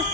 ना।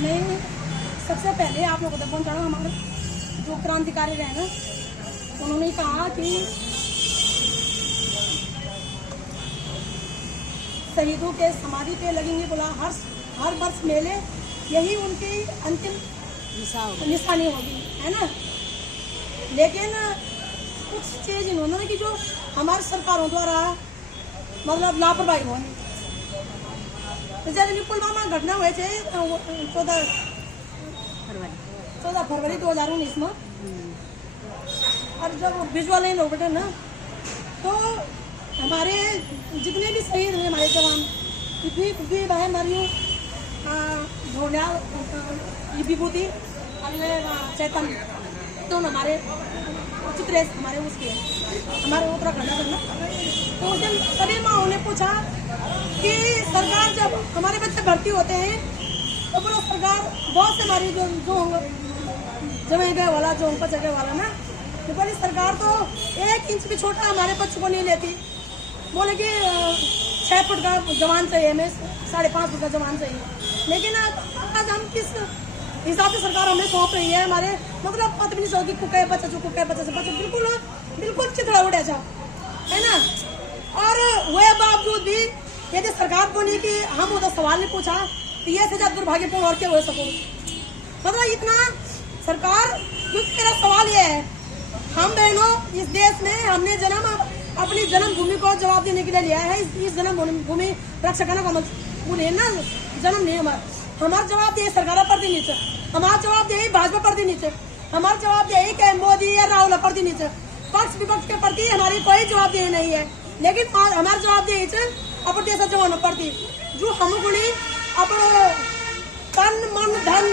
मैं सबसे पहले आप लोगों तक पहुँचाना, हमारे जो क्रांतिकारी रहे ना, उन्होंने कहा कि शहीदों के समाधि पे लगेंगे बोला हर वर्ष मेले, यही उनकी अंतिम निशानी होगी, है ना। लेकिन कुछ चीज इन्होंने कि जो हमारी सरकारों द्वारा मतलब लापरवाही होनी, जैसे पुलवामा घटना हुए थे 14 फरवरी 2019 में, और जब विजुअल इन बैठे ना, तो हमारे जितने भी शहीद हुए हमारे जवान, पृथ्वी बहन मरियू धोनिया विभूति और चैतन्य, दोनों हमारे चित्रेश हमारे उसके हमारे उत्तराखंड में। तो उस दिन सभी माओ ने पूछा कि सरकार जब हमारे बच्चे भर्ती होते हैं तो बोलो सरकार बहुत से हमारी जो जगह वाला जो जगह वाला ना, तो बोली सरकार तो 1 इंच भी छोटा हमारे बच्चों को नहीं लेती। बोले कि 6 फुट का जवान चाहिए, हमें 5.5 फुट का जवान चाहिए। लेकिन आज हम किस हिसाब से सरकार हमें सौंप रही है, हमारे मतलब पता भी नहीं सौ की कुके बच्चा बिल्कुल चिथड़ा उड़ा जाओ, है ना। और वह बावजूद भी यदि सरकार को नहीं कि हम उधर सवाल नहीं पूछा तो ये सजा दुर्भाग्यपूर्ण और क्या हो सको। मतलब इतना सरकार, क्योंकि मेरा सवाल ये है, हम बहनों इस देश में हमने अपनी जन्मभूमि को जवाब देने के लिए लिया है। इस जन्मभूमि रक्षा करने का बोले ना, जन्म नहीं हमारा जवाब दे सरकार पर दी नीचे, हमारा जवाब दे भाजपा पर दी नीचे, हमारा जवाब दे मोदी या राहुल पर दी नीचे। पक्ष विपक्ष के प्रति हमारी कोई जवाब देही नहीं है, लेकिन हमारा जवाब दे अपन देश जवानों प्रति जो हम गुणी अपन तन मन धन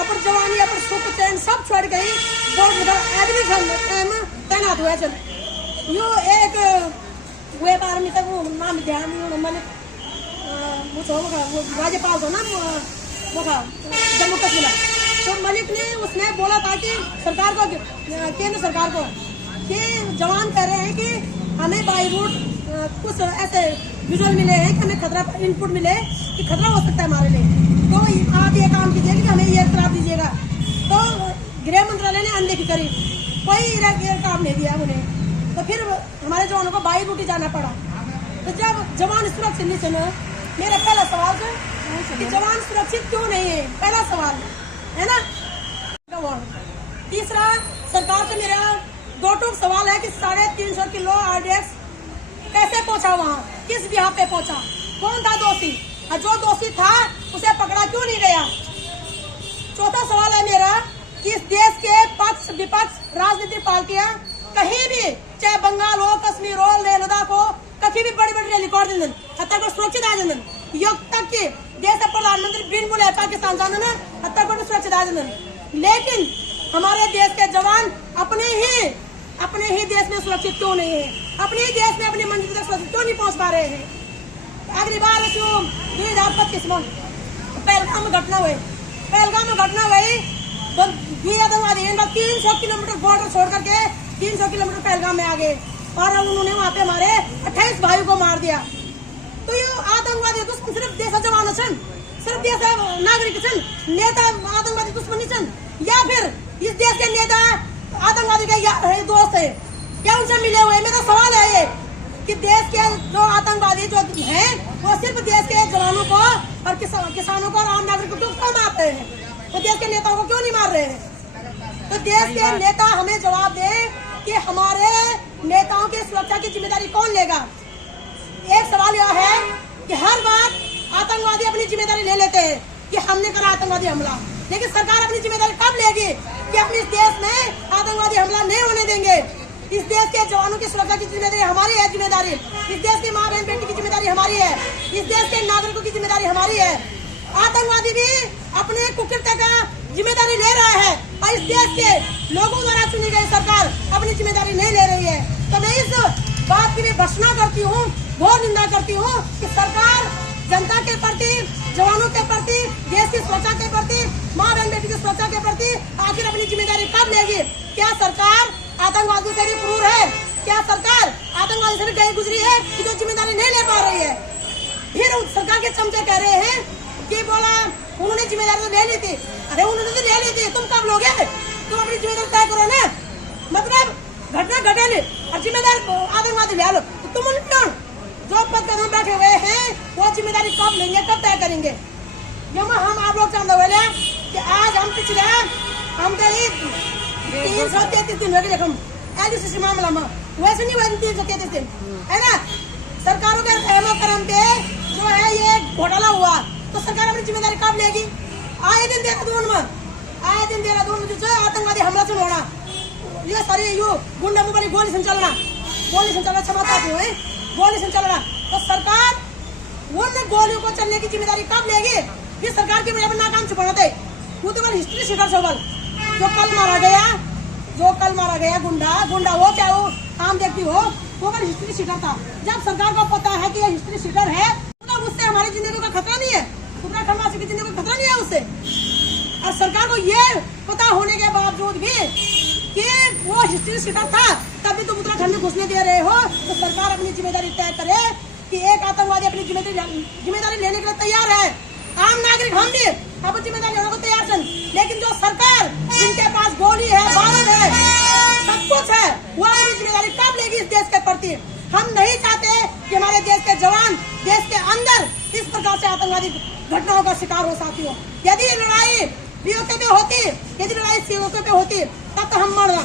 अपन जवानी अपन सुख चैन सब छोड़ गई तैनात हुए चल। यो एक वे बार में तक वो नाम ध्यान मैंने वो राज्यपाल था ना वो था जम्मू कश्मीर, तो मलिक ने उसने बोला था कि सरकार को, केंद्र सरकार को, कि जवान कह रहे हैं कि हमें बाई रूट कुछ ऐसे विजुअल मिले हैं कि हमें खतरा इनपुट मिले कि खतरा हो सकता है हमारे लिए, तो आप ये काम कीजिए कि हमें एयरक्राफ्ट दीजिएगा। तो गृह मंत्रालय ने अनदेखी करी, कोई एयरक्राफ्ट नहीं दिया उन्हें। तो फिर हमारे जवानों को बाई रूट ही जाना पड़ा। तो जब जवान सुरक्षित नहीं सुना, मेरा पहला सवाल था कि जवान सुरक्षित क्यों नहीं है, पहला सवाल है ना। तीसरा, सरकार से मेरा 2 टूक सवाल है कि 350 किलो RDX कैसे पहुंचा वहाँ, किस बिहार पे पहुंचा, कौन था दोषी, और जो दोषी था उसे पकड़ा क्यों नहीं गया। चौथा सवाल है मेरा कि इस देश के पक्ष विपक्ष राजनीतिक पार्टियां कहीं भी, चाहे बंगाल हो, कश्मीर हो, लेह लद्दाख हो, कहीं भी बड़ी बड़ी रैली कर दें, हत्या को सुरक्षित आ जाए, योग तक के देश का प्रधानमंत्री बिन बुलाए पाकिस्तान जाना ना, हत्या को भी सुरक्षित आ जाए। लेकिन हमारे देश के जवान अपने ही देश में सुरक्षित क्यों नहीं है, अपने ही देश में अपनी मंजिल तक सुरक्षित क्यों नहीं पहुंच पा रहे हैं। अगली बार 2025 में पहलगाम में घटना हुई, 300 किलोमीटर बॉर्डर छोड़ करके 300 किलोमीटर पहलगाम में आ गए और उन्होंने वहाँ पे हमारे 28 भाइयों को मार दिया। तो ये आतंकवादी दुश्मन सिर्फ देश जवान छन, सिर्फ देश नागरिक छन, नेता आतंकवादी दुश्मन नहीं छन, या फिर इस देश के नेता आतंकवादी का दोस्त है, क्या उनसे मिले हुए। मेरा सवाल है ये कि देश के जो आतंकवादी जो हैं वो सिर्फ देश के जवानों को और किसानों को और आम नागरिकों को क्यों मारते हैं, तो देश के नेताओं को क्यों नहीं मार रहे हैं। तो देश के नेता हमें जवाब दे कि हमारे नेताओं की सुरक्षा की जिम्मेदारी कौन लेगा। एक सवाल यह है कि हर बार आतंकवादी अपनी जिम्मेदारी ले लेते हैं कि हमने करा आतंकवादी हमला, लेकिन सरकार अपनी जिम्मेदारी कब लेगी कि हम इस देश में आतंकवादी हमला नहीं होने देंगे। इस देश के जवानों की सुरक्षा की जिम्मेदारी हमारी है, जिम्मेदारी इस देश की माँ बहन बेटी की जिम्मेदारी हमारी है, इस देश के नागरिकों की जिम्मेदारी हमारी है। आतंकवादी भी अपने कुकृत्य का जिम्मेदारी ले रहा है और इस देश के लोगों द्वारा चुनी गई सरकार अपनी जिम्मेदारी नहीं ले रही है। तो मैं इस बात की भी भर्त्सना करती हूँ, घोर निंदा करती हूँ कि सरकार जनता के प्रति, जवानों के प्रति, देश की सुरक्षा के प्रति, माँ बहन बेटी की सुरक्षा के प्रति आखिर अपनी जिम्मेदारी कब लेगी। क्या सरकार आतंकवादियों से भी क्रूर है? क्या सरकार आतंकवादी से भी गई गुजरी है कि जो जिम्मेदारी नहीं ले पा रही है? फिर सरकार के चमचे कह रहे हैं कि बोला उन्होंने जिम्मेदारी तो ले ली थी। अरे उन्होंने तो ले ली थी, तुम कब लोगे? तुम अपनी जिम्मेदारी तय करो ना। मतलब घटना घटेली और जिम्मेदार आतंकवादी ले लो, तो तुम जो पद पर बैठे हुए हैं वो जिम्मेदारी कब लेंगे, कब तय करेंगे? हम आप लोग जानते हुए कि आज हम पिछले हम 333 दिन हो गए देखो एलयूसीसी मामला में, वैसे नहीं हुए 333 दिन है ना। सरकारों के रहमो करम पे जो है ये घोटाला हुआ, तो सरकार अपनी जिम्मेदारी कब लेगी? आए दिन देहरादून में जो आतंकवादी हमला से होना, ये सारी यू गुंडा मुबाली गोली संचालना क्षमा चाहती हूँ, गोली संचालना, तो सरकार उन गोलियों को चलने की जिम्मेदारी कब लेगी? ये सरकार की वजह पर नाकाम छुपाते वो तो हिस्ट्री शीटर सवाल जो कल मारा गया गुंडा हो चाहे वो आम व्यक्ति हो, वो बल हिस्ट्री शीटर था। जब सरकार को पता है कि ये हिस्ट्री शीटर है तो उससे हमारी जिंदगी का खतरा नहीं है, उत्तराखंड वासी की जिंदगी का खतरा नहीं है उससे। और सरकार को ये पता होने के बावजूद भी कि वो हिस्ट्री शीटर था तभी तुम उत्तराखंड में घुसने दे रहे हो, तो सरकार अपनी जिम्मेदारी तय करे कि एक आतंकवादी अपनी जिम्मेदारी लेने के लिए तैयार है। आम नागरिक हम भी अब जिम्मेदारी लेने को तैयार हैं, लेकिन जो सरकार जिनके पास गोली है, बारूद है, सब कुछ है, वो अपनी जिम्मेदारी कब लेगी इस देश के प्रति? हम नहीं चाहते कि हमारे देश के जवान देश के अंदर इस प्रकार से आतंकवादी घटनाओं का शिकार हो सकती हो। यदि लड़ाई पीओके पे होती, यदि लड़ाई सीओके पे होती, तब तो हम मानना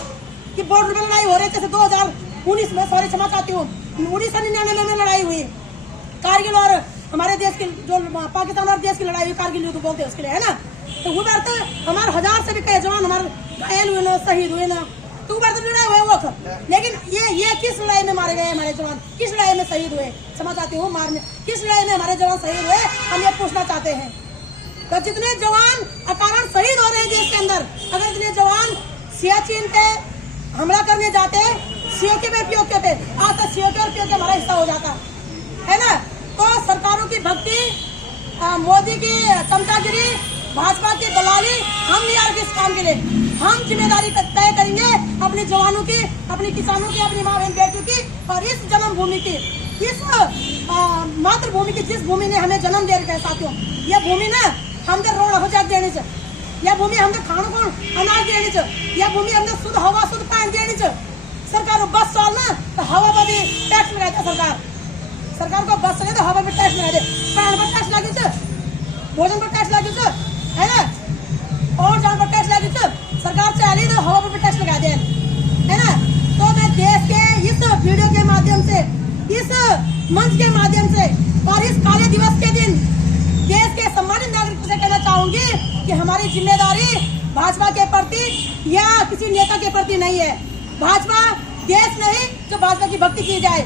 कि बॉर्डर में लड़ाई हो रही जैसे 2019 में, सॉरी क्षमा चाहती हूँ, 1999 में लड़ाई हुई कारगिल और हमारे देश की जो पाकिस्तान और देश की लड़ाई हुई, कारगिल युद्ध बोलते हैं उसके लिए, है ना। तो वो बार तो हमारे 1000 से भी कई जवान हमारे घायल हुए ना, शहीद हुए ना, तो वो बार तो लड़ाई हुए वो। लेकिन ये किस लड़ाई में मारे गए हमारे जवान, किस लड़ाई में शहीद हुए? क्षमा चाहती हूँ, मारने किस लड़ाई में हमारे जवान शहीद हुए, हम ये पूछना चाहते हैं। तो जितने जवान अकारण शहीद हो रहे हैं देश के अंदर, अगर इतने जवान सियाचिन पे हमला करने जाते सीओके पे पीओके पे, आज तक सीओके और पीओके हमारा हिस्सा हो जाता है ना। तो सरकारों की भक्ति, मोदी की चमचागिरी, भाजपा की दलाली हम नहीं यार किस काम के लिए। हम जिम्मेदारी तय करेंगे अपने जवानों की, अपने किसानों की, अपनी माँ बहन बेटियों की और इस जन्मभूमि की, इस मातृभूमि की, जिस भूमि ने हमें जन्म दे रखा है साथियों। ये भूमि ना हम रोड हो जाए देने से, यह भूमि हमने खानों को अनाज देने से, यह भूमि हमने शुद्ध हवा शुद्ध पानी देने से। सरकार बस साल ना तो हवा पर भी टैक्स लगाते, सरकार को बस चले तो हवा पर टैक्स लगा दे, पानी पर टैक्स लगे, भोजन पर टैक्स लगे, है ना, और जान पर टैक्स लगे, सरकार चाहे तो हवा पर टैक्स लगा दे, है ना। तो मैं देश के इस वीडियो के माध्यम से, इस मंच के माध्यम से और इस काले दिवस के दिन देश के सम्मानित नागरिकों से कहना चाहूंगी कि हमारी जिम्मेदारी भाजपा के प्रति या किसी नेता के प्रति नहीं है। भाजपा देश नहीं जो भाजपा की भक्ति की जाए,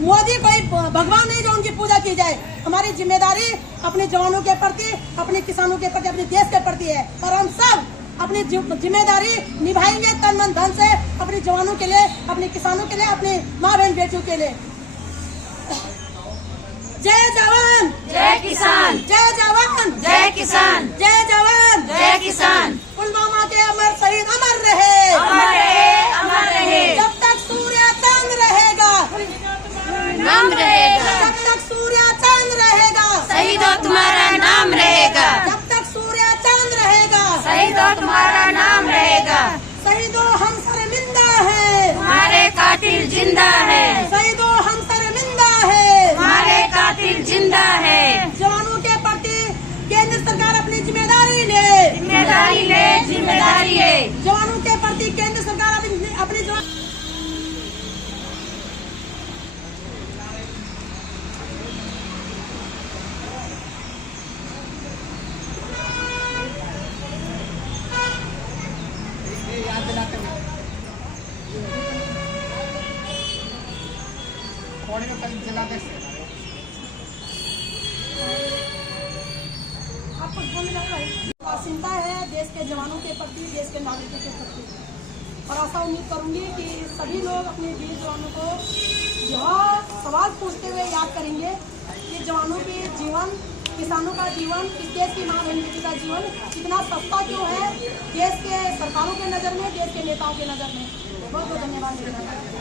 मोदी कोई भगवान नहीं जो उनकी पूजा की जाए। हमारी जिम्मेदारी अपने जवानों के प्रति, अपने किसानों के प्रति, अपने देश के प्रति है और हम सब अपनी जिम्मेदारी निभाएंगे तन मन धन से, अपने जवानों के लिए, अपने किसानों के लिए, अपने माँ बहन बेटियों के लिए। जय जवान जय किसान, जय जवान जय किसान, जय जवान जय किसान। पुलवामा के अमर शहीद अमर रहे, अमर रहे, अमर रहे। जब तक सूर्य चांद रहेगा नाम रहेगा, जब तक सूर्य चांद रहेगा शहीदों तुम्हारा नाम रहेगा, जब तक सूर्य चांद रहेगा शहीदों तुम्हारा नाम रहेगा। शहीदों हम शर्मिंदा है, तुम्हारे कातिल जिंदा है, शहीदों हम शर्मिंदा है, तुम्हारे कातिल जिंदा है। जवानों के प्रति केंद्र सरकार अपनी जिम्मेदारी ले, जिम्मेदारी ले, जिम्मेदारी ले। जवानों के प्रति केंद्र सरकार अपनी नागरिकों के प्रति। और आशा उम्मीद करूंगी कि सभी लोग अपने वीर जवानों को यह सवाल पूछते हुए याद करेंगे कि जवानों के जीवन, किसानों का जीवन, इस देश की मां बहन बेटी का जीवन इतना सस्ता क्यों है देश के सरकारों के नज़र में, देश के नेताओं के नज़र में। बहुत बहुत धन्यवाद।